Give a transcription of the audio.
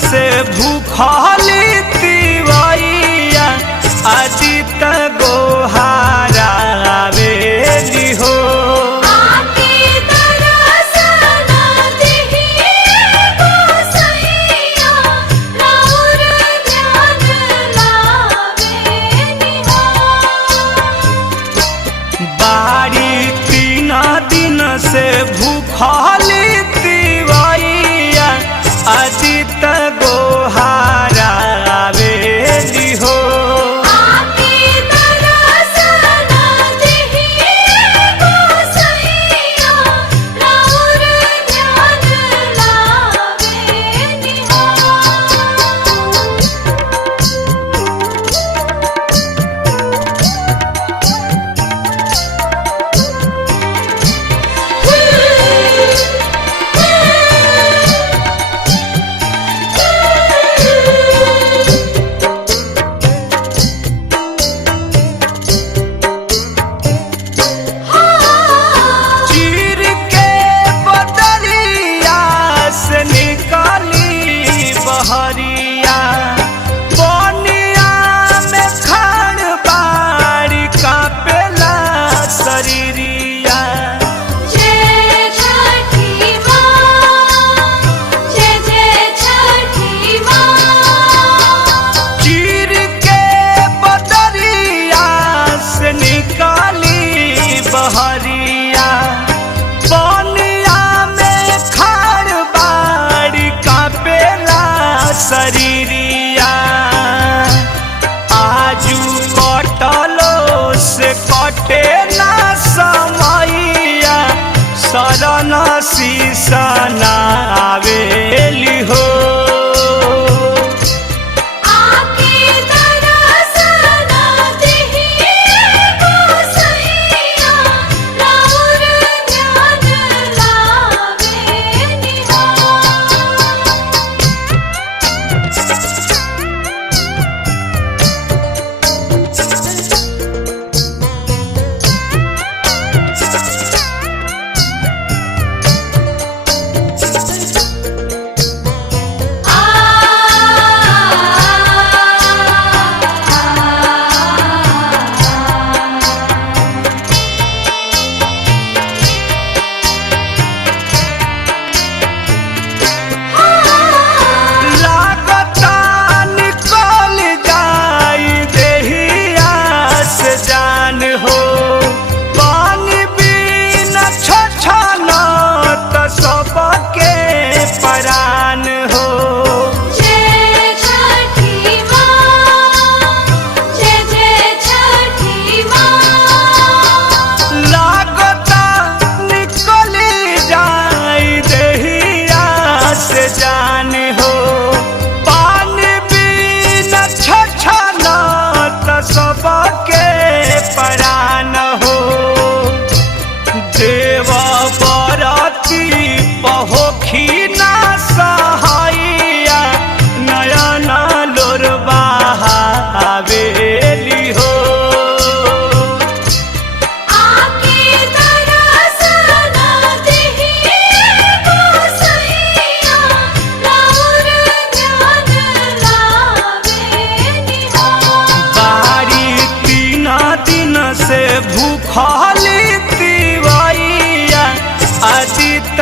से भूखली तिवैया अजित गोहारा आवेली हो। बारी 3 दिन से भूखली तिवैया अजित गोहारा आवेली हो। हरिया बनिया में खान बाड़ी कापेला शरीरिया। जय छठी माँ, जय जय छठी माँ। चीर के बदरिया से निकाली बहरिया बनिया में खान बाड़ी कापेला शरीरिया। आजू कटलो से कटे ना समैया शरण शीशना आवेली हो। परान हो जय छठी माँ, जय जय छठी माँ। लागता निकली जाई देहिया से जान हो। पानी बिना छछना त सबके परान हो। देव बरती पहोखी ना सहाइया नयन लोरबा आवेली हो। बारी 3 दिन से भूखली तिवैया अजित